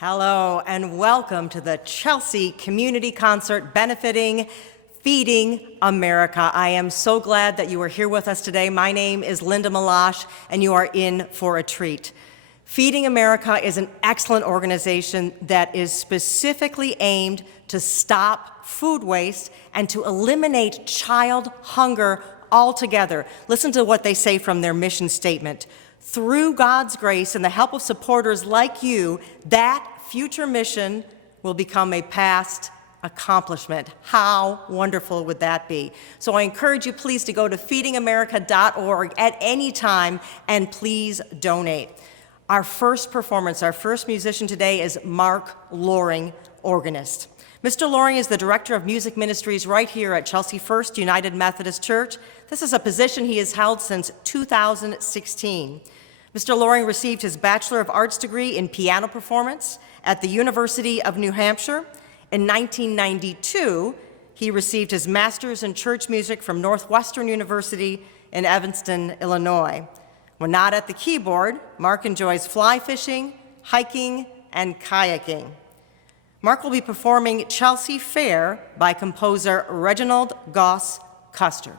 Hello and welcome to the Chelsea Community Concert benefiting Feeding America. I am so glad that you are here with us today. My name is Linda Meloche and you are in for a treat. Feeding America is an excellent organization that is specifically aimed to stop food waste and to eliminate child hunger altogether. Listen to what they say from their mission statement. Through God's grace and the help of supporters like you, that future mission will become a past accomplishment. How wonderful would that be? So I encourage you please to go to feedingamerica.org at any time and please donate. Our first performance, our first musician today is Mark Loring, organist. Mr. Loring is the Director of Music Ministries right here at Chelsea First United Methodist Church. This is a position he has held since 2016. Mr. Loring received his Bachelor of Arts degree in piano performance at the University of New Hampshire. In 1992, he received his Master's in Church Music from Northwestern University in Evanston, Illinois. When not at the keyboard, Mark enjoys fly fishing, hiking, and kayaking. Mark will be performing Chelsea Fayre by composer Reginald Goss Custard.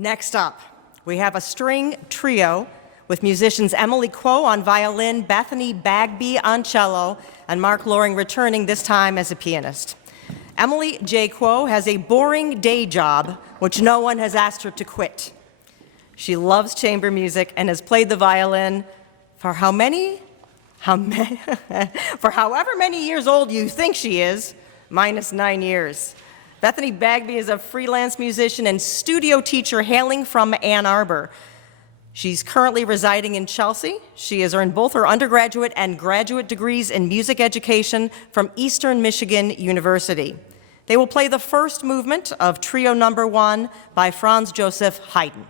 Next up, we have a string trio with musicians Emily Quo on violin, Bethany Bagby on cello, and Mark Loring returning this time as a pianist. Emily J. Quo has a boring day job which no one has asked her to quit. She loves chamber music and has played the violin For how many? For however many years old you think she is, minus 9 years. Bethany Bagby is a freelance musician and studio teacher hailing from Ann Arbor. She's currently residing in Chelsea. She has earned both her undergraduate and graduate degrees in music education from Eastern Michigan University. They will play the first movement of Trio No. 1 by Franz Joseph Haydn.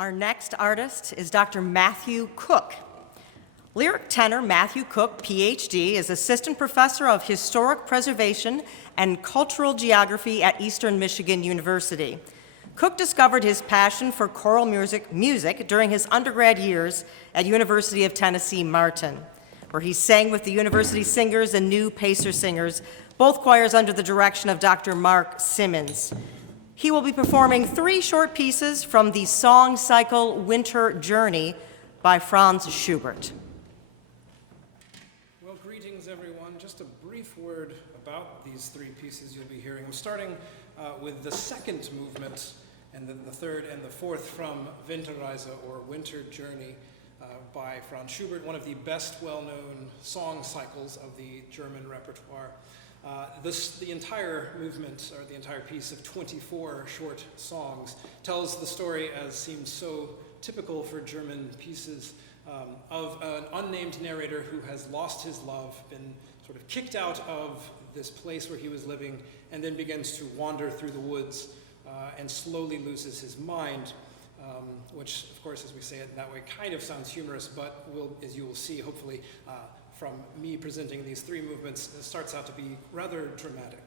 Our next artist is Dr. Matthew Cook. Lyric tenor Matthew Cook, PhD, is Assistant Professor of Historic Preservation and Cultural Geography at Eastern Michigan University. Cook discovered his passion for choral music during his undergrad years at University of Tennessee, Martin, where he sang with the University Singers and New Pacer Singers, both choirs under the direction of Dr. Mark Simmons. He will be performing 3 short pieces from the song cycle Winter Journey by Franz Schubert. Well, greetings, everyone. Just a brief word about these 3 pieces you'll be hearing. I'm starting with the second movement, and then the third and the fourth from Winterreise, or Winter Journey, by Franz Schubert, one of the best well-known song cycles of the German repertoire. The entire movement, or the entire piece of 24 short songs, tells the story, as seems so typical for German pieces, of an unnamed narrator who has lost his love, been sort of kicked out of this place where he was living, and then begins to wander through the woods and slowly loses his mind, which, of course, as we say it that way, kind of sounds humorous, but as you will see, hopefully, from me presenting these 3 movements, it starts out to be rather dramatic.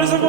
Also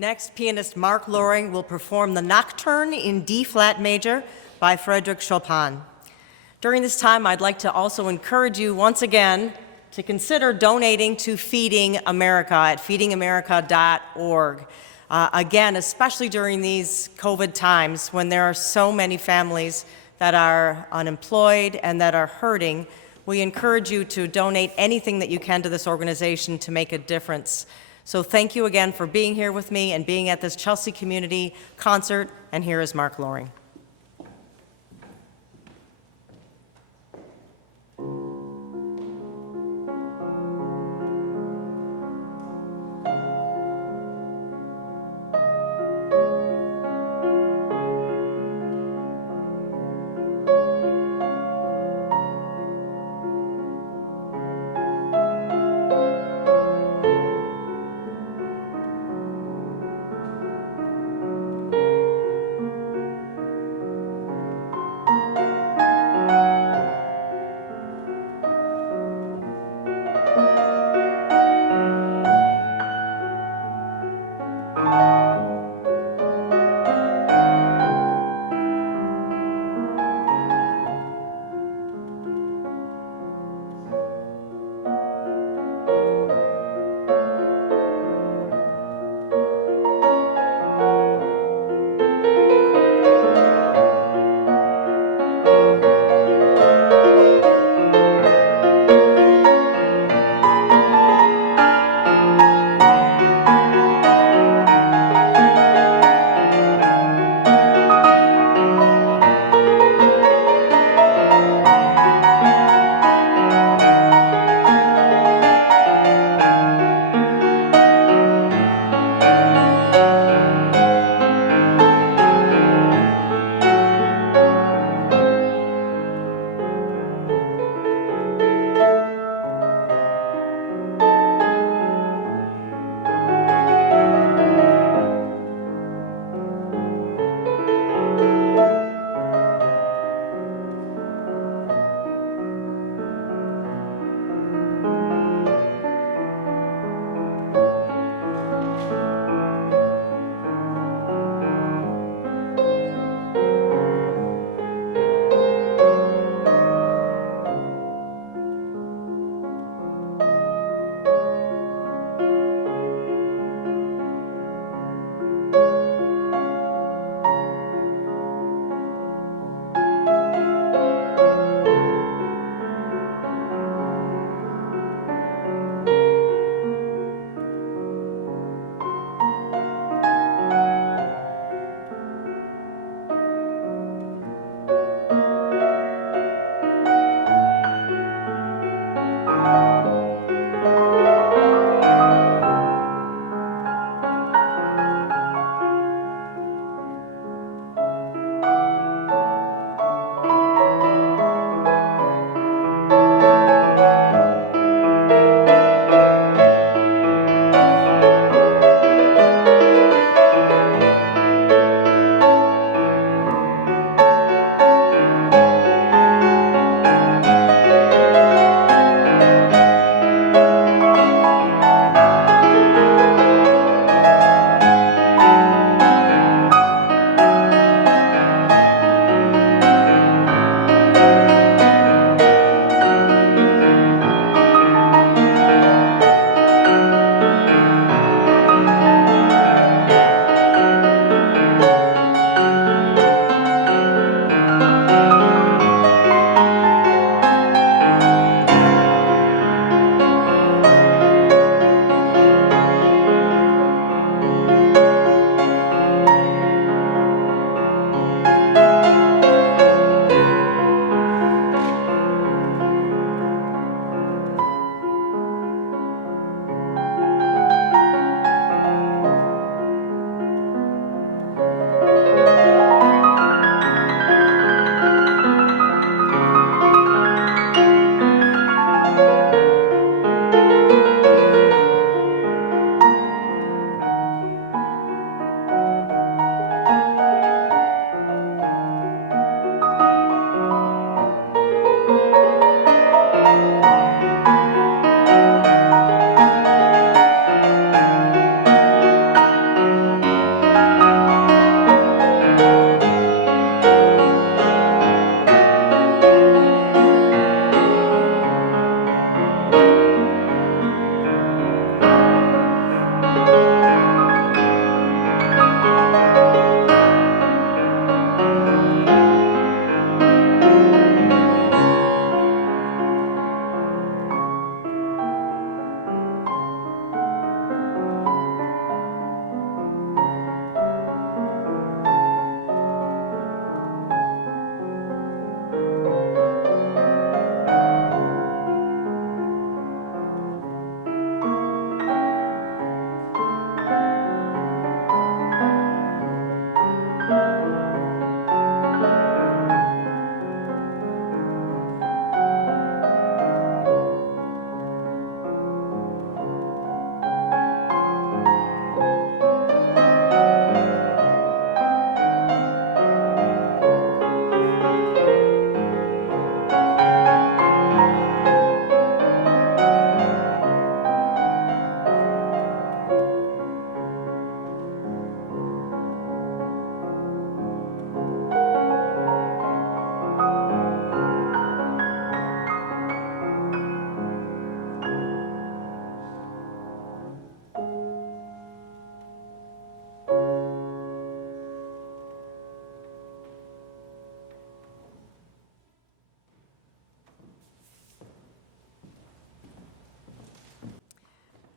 Next, pianist Mark Loring will perform the Nocturne in D-flat major by Frédéric Chopin. During this time, I'd like to also encourage you once again to consider donating to Feeding America at feedingamerica.org. Again, especially during these COVID times when there are so many families that are unemployed and that are hurting, we encourage you to donate anything that you can to this organization to make a difference. So thank you again for being here with me and being at this Chelsea Community concert, and here is Mark Loring.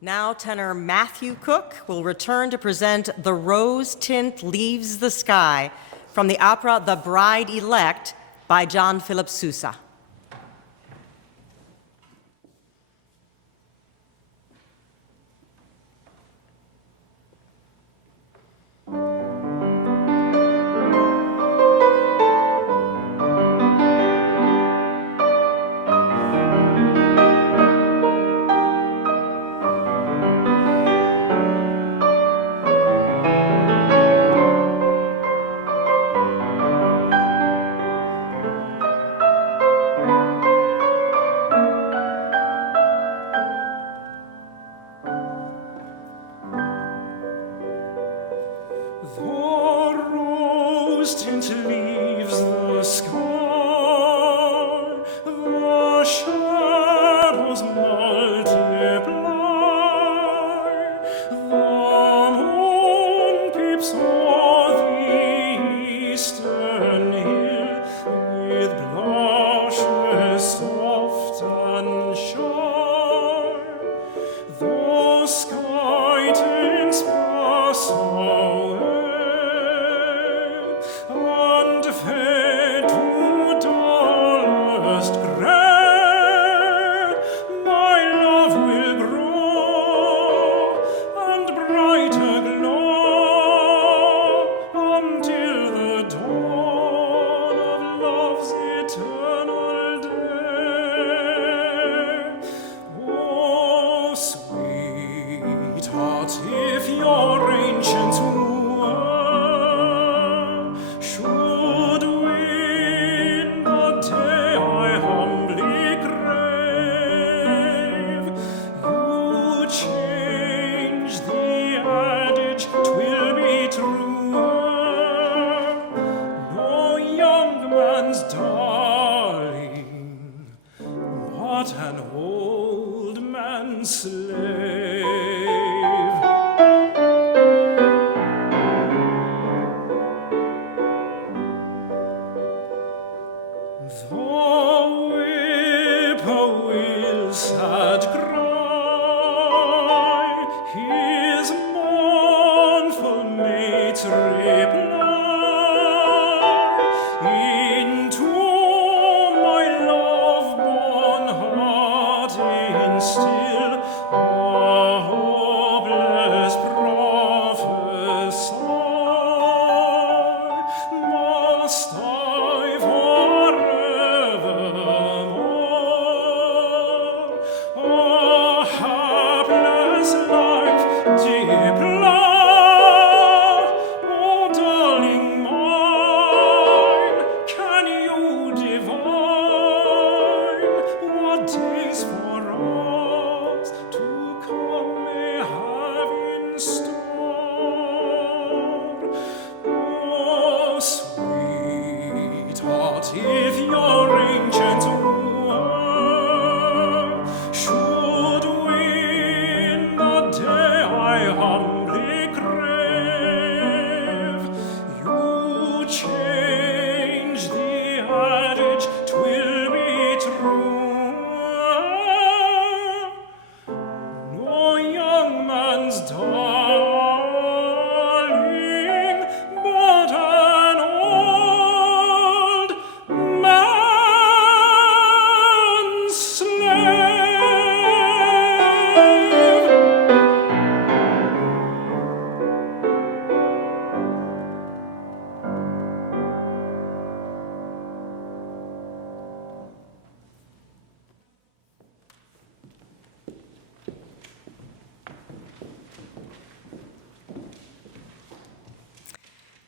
Now tenor Matthew Cook will return to present The Rose Tint Leaves the Sky from the opera The Bride-Elect by John Philip Sousa.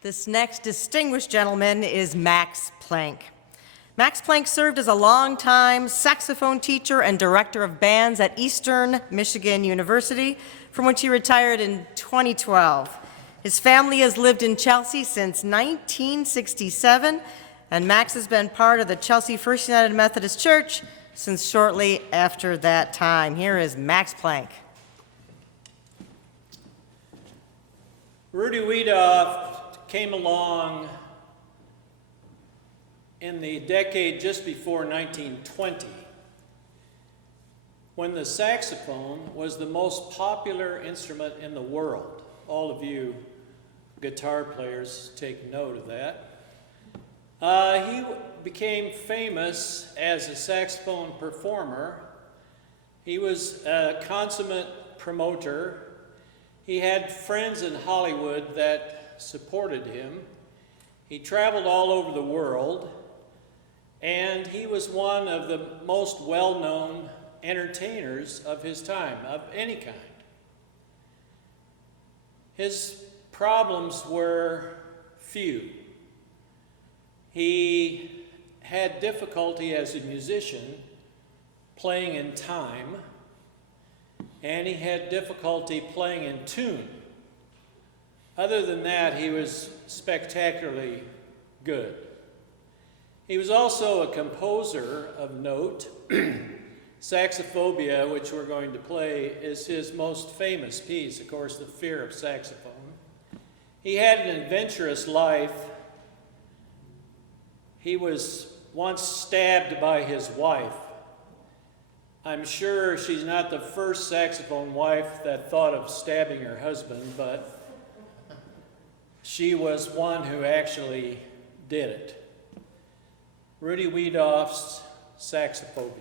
This next distinguished gentleman is Max Planck. Max Planck served as a longtime saxophone teacher and director of bands at Eastern Michigan University, from which he retired in 2012. His family has lived in Chelsea since 1967, and Max has been part of the Chelsea First United Methodist Church since shortly after that time. Here is Max Planck. Rudy Wiedoeft came along in the decade just before 1920. when the saxophone was the most popular instrument in the world. All of you guitar players take note of that. He became famous as a saxophone performer. He was a consummate promoter. He had friends in Hollywood that supported him. He traveled all over the world, and he was one of the most well-known entertainers of his time, of any kind. His problems were few. He had difficulty as a musician playing in time, and he had difficulty playing in tune. Other than that, he was spectacularly good. He was also a composer of note. Saxophobia, which we're going to play, is his most famous piece, of course, the Fear of Saxophone. He had an adventurous life. He was once stabbed by his wife. I'm sure she's not the first saxophone wife that thought of stabbing her husband, but she was one who actually did it. Rudy Wiedoff's Saxophobia.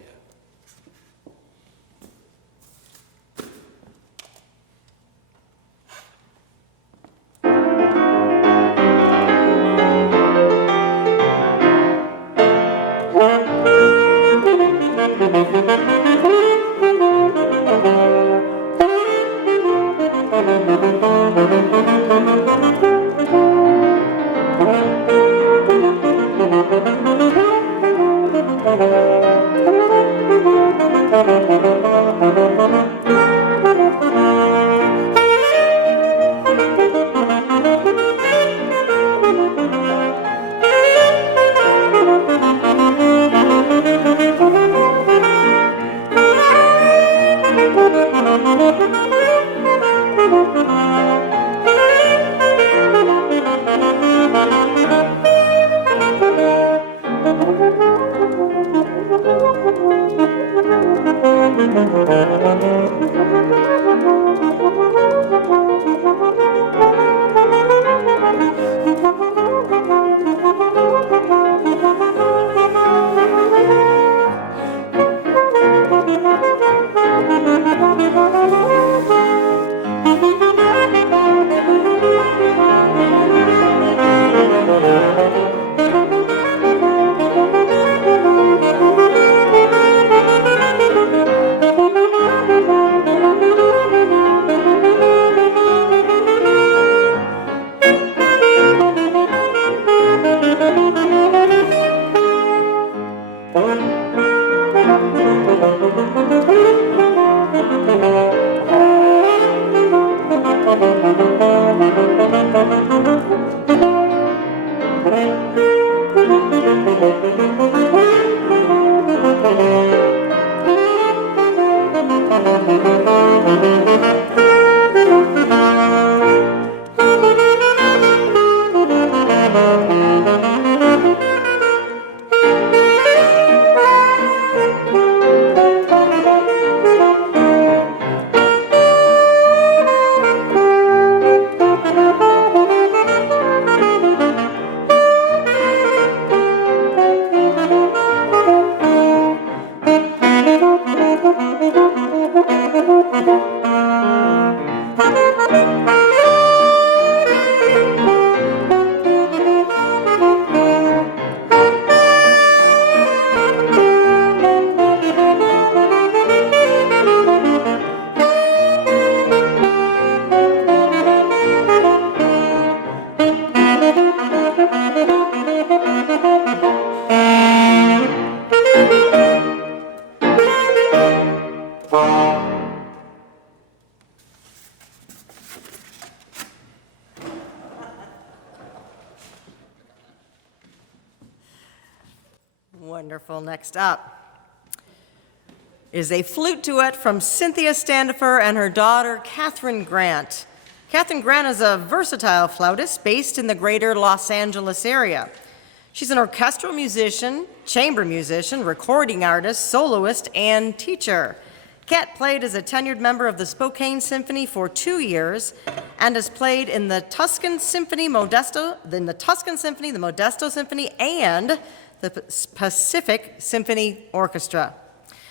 Wonderful. Next up is a flute duet from Cynthia Standefer and her daughter, Katharine Grant. Katharine Grant is a versatile flautist based in the greater Los Angeles area. She's an orchestral musician, chamber musician, recording artist, soloist, and teacher. Kat played as a tenured member of the Spokane Symphony for 2 years and has played in the Tuscan Symphony, the Modesto Symphony, and the Pacific Symphony Orchestra.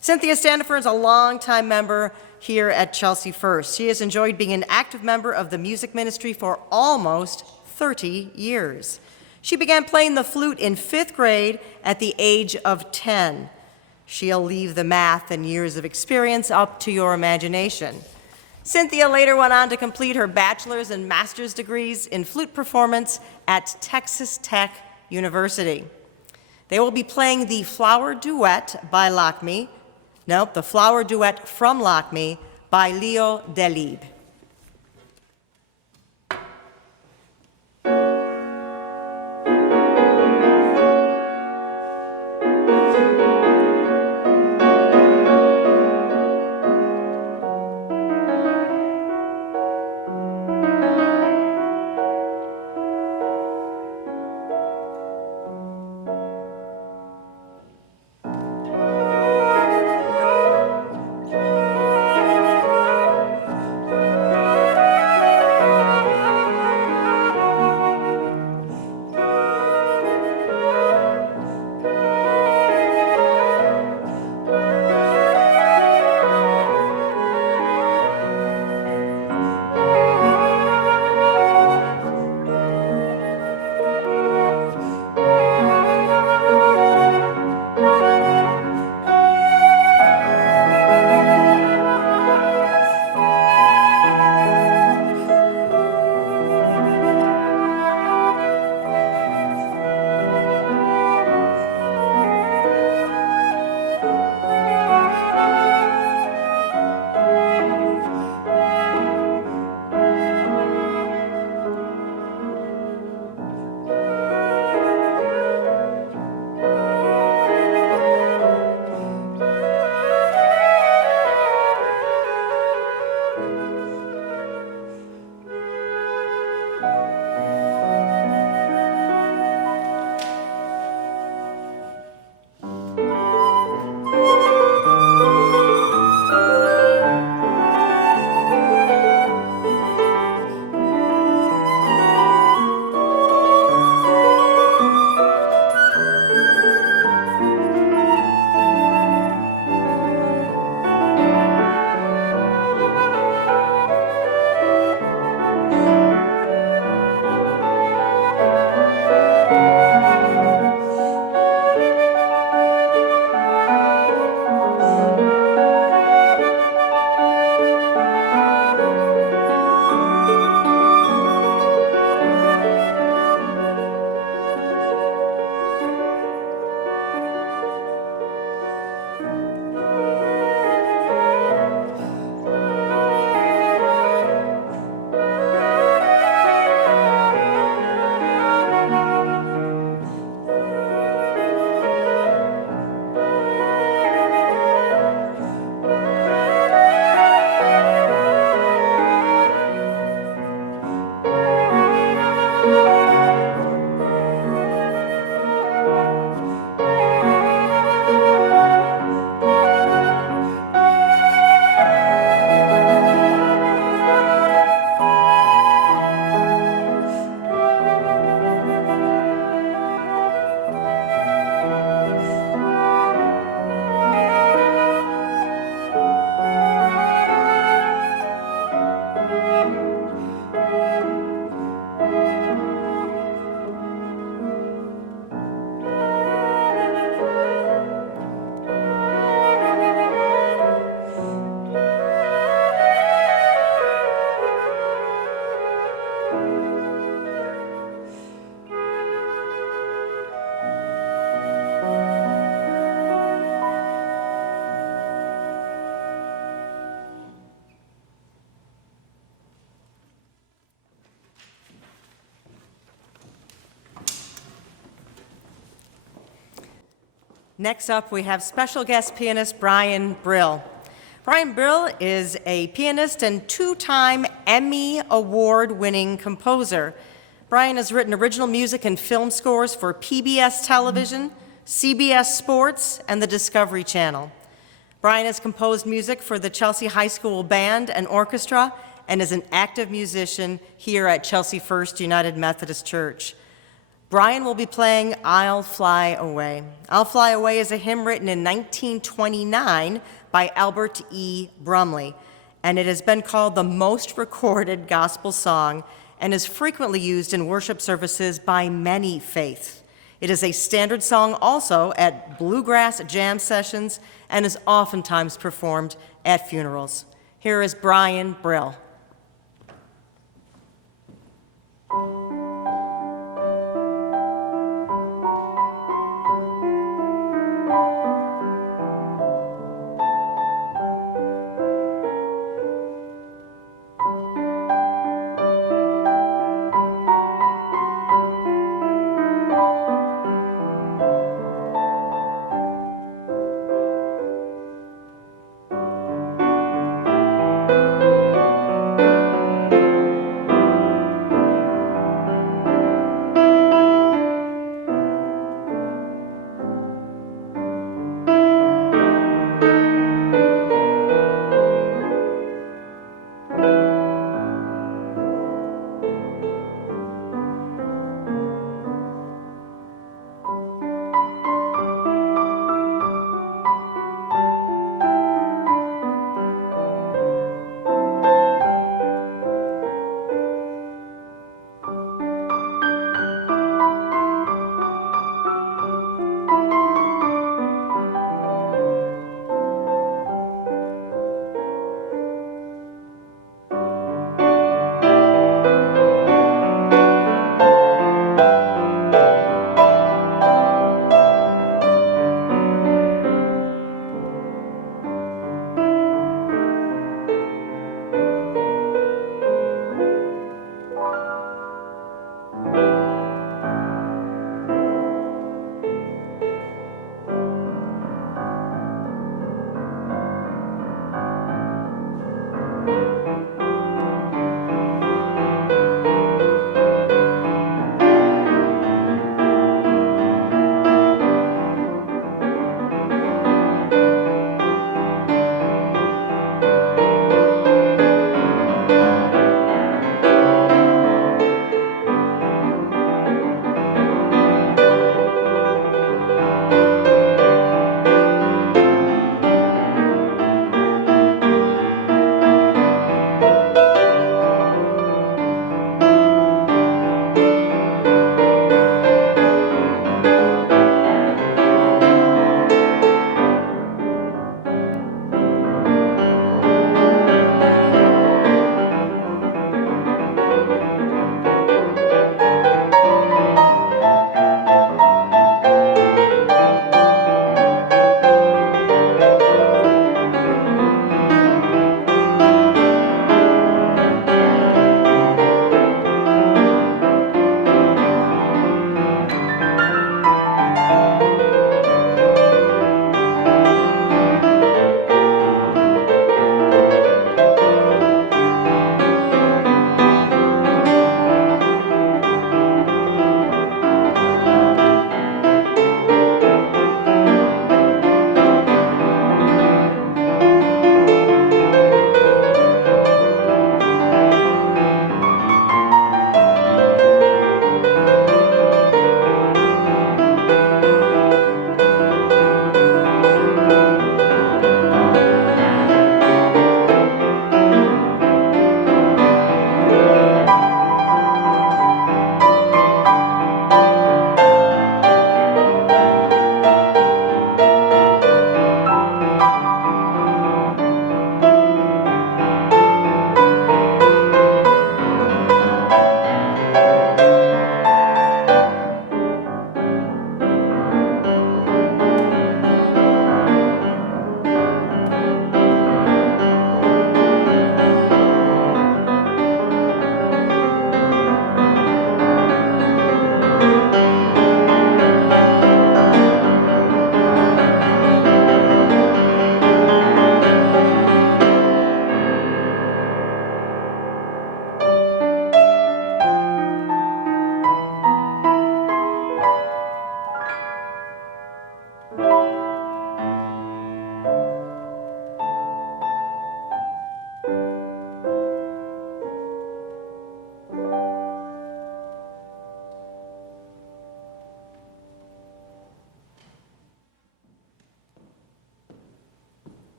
Cynthia Standefer is a longtime member here at Chelsea First. She has enjoyed being an active member of the music ministry for almost 30 years. She began playing the flute in 5th grade at the age of 10. She'll leave the math and years of experience up to your imagination. Cynthia later went on to complete her bachelor's and master's degrees in flute performance at Texas Tech University. They will be playing the Flower Duet by the Flower Duet from Lockme by Leo Delibes. Next up, we have special guest pianist Brian Brill. Brian Brill is a pianist and two-time Emmy Award-winning composer. Brian has written original music and film scores for PBS Television, CBS Sports, and the Discovery Channel. Brian has composed music for the Chelsea High School Band and Orchestra and is an active musician here at Chelsea First United Methodist Church. Brian will be playing I'll Fly Away. I'll Fly Away is a hymn written in 1929 by Albert E. Brumley, and it has been called the most recorded gospel song and is frequently used in worship services by many faiths. It is a standard song also at bluegrass jam sessions and is oftentimes performed at funerals. Here is Brian Brill.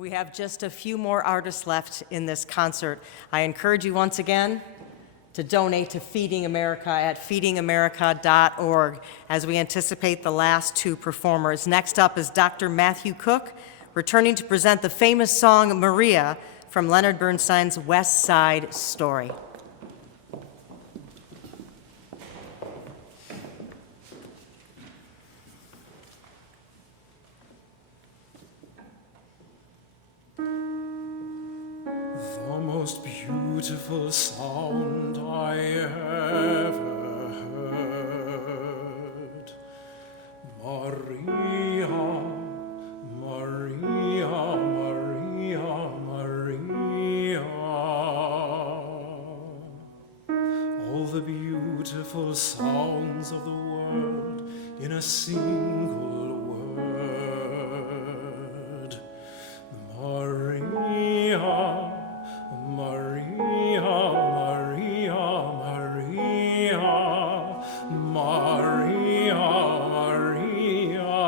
We have just a few more artists left in this concert. I encourage you once again to donate to Feeding America at feedingamerica.org as we anticipate the last two performers. Next up is Dr. Matthew Cook, returning to present the famous song Maria from Leonard Bernstein's West Side Story. The most beautiful sound I ever heard. Maria, Maria, Maria, Maria. All the beautiful sounds of the world in a single word. Maria. Maria, Maria, Maria, Maria, Maria,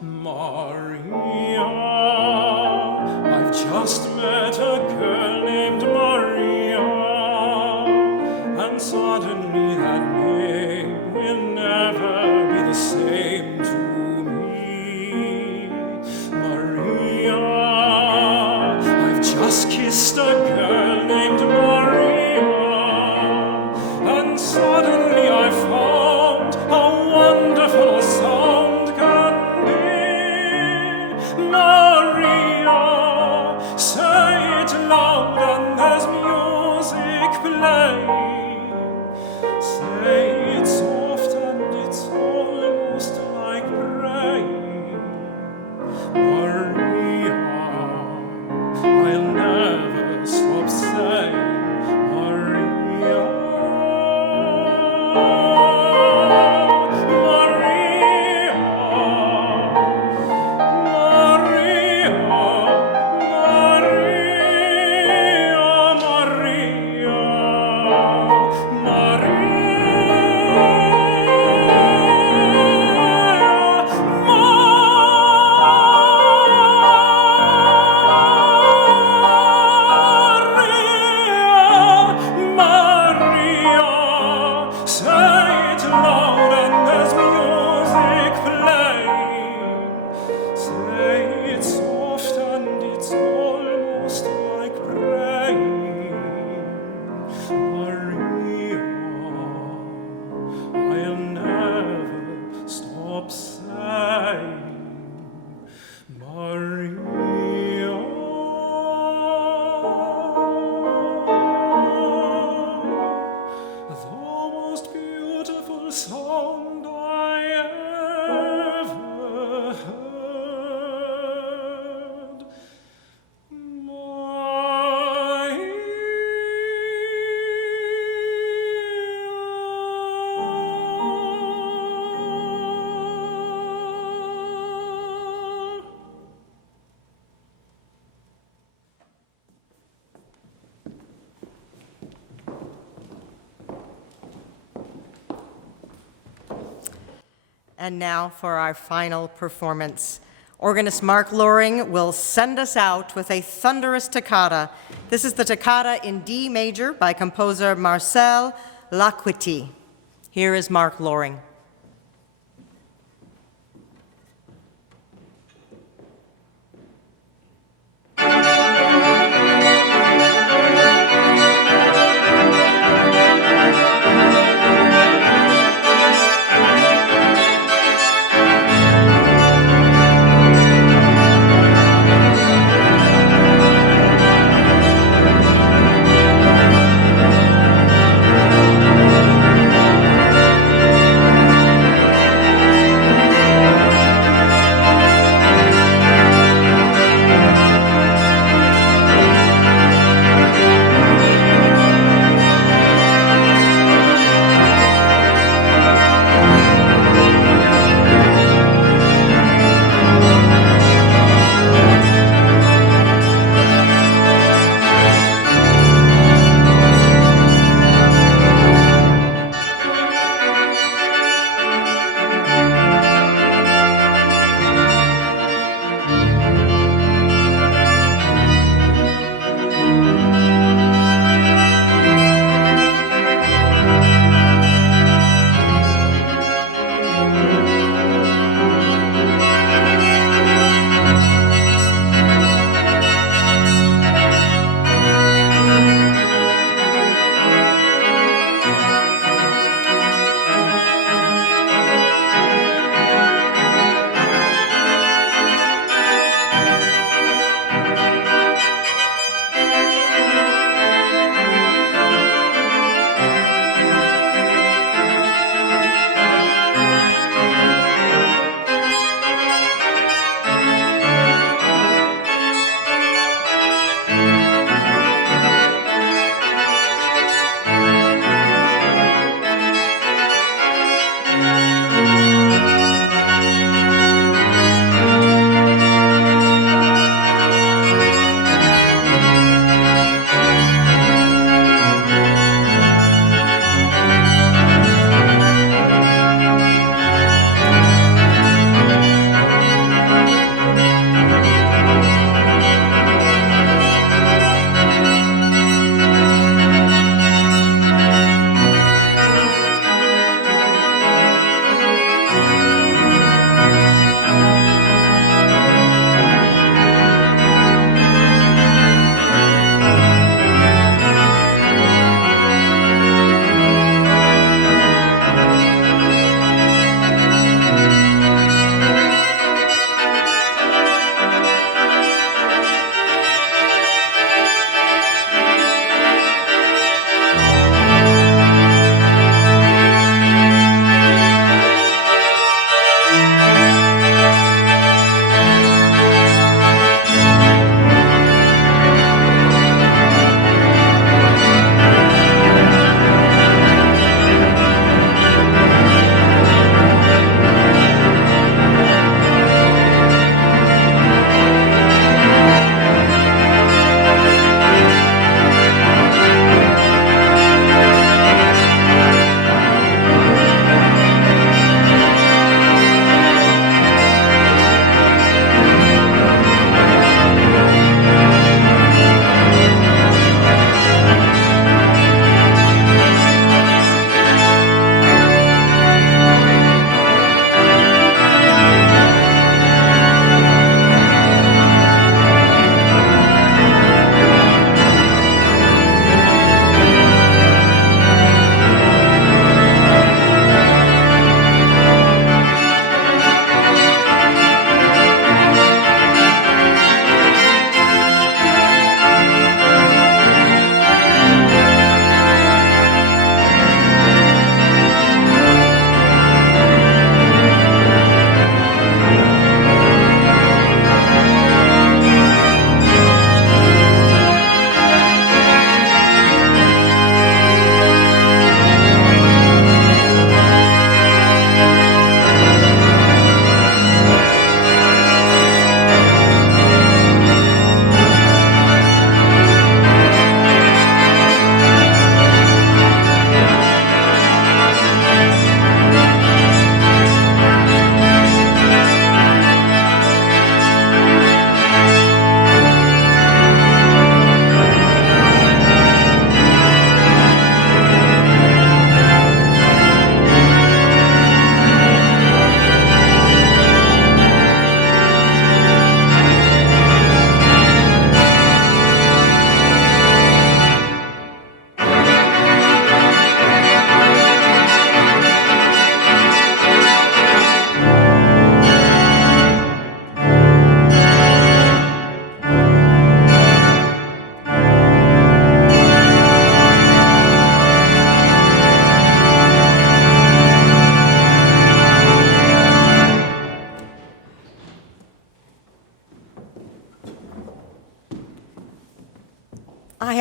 Maria. I've just met a girl named Maria, and suddenly that name will never be the same to me. Maria, I've just kissed a girl named Maria, and suddenly I found how wonderful a sound can be. Maria, say it loud and there's music playing. Say it soft and it's almost like praying. Maria, I'll never stop saying Maria, Maria, Maria, And now for our final performance. Organist Mark Loring will send us out with a thunderous toccata. This is the toccata in D major by composer Marcel Lacquity. Here is Mark Loring.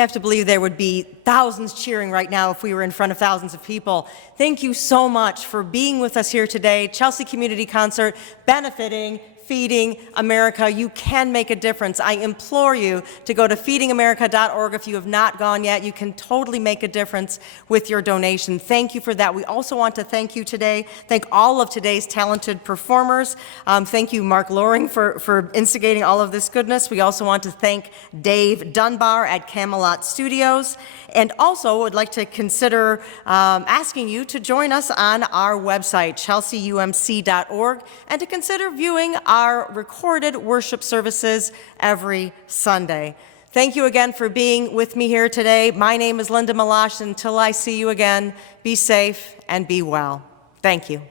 have to believe there would be thousands cheering right now if we were in front of thousands of people. Thank you so much for being with us here today. Chelsea Community Concert benefiting Feeding America. You can make a difference. I implore you to go to feedingamerica.org if you have not gone yet. You can totally make a difference with your donation. Thank you for that. We also want to thank you today, thank all of today's talented performers. Thank you, Mark Loring, for instigating all of this goodness. We also want to thank Dave Dunbar at Camelot Studios. And also would like to consider asking you to join us on our website, chelseaumc.org, and to consider viewing our recorded worship services every Sunday. Thank you again for being with me here today. My name is Linda Meloche. Until I see you again, be safe and be well. Thank you.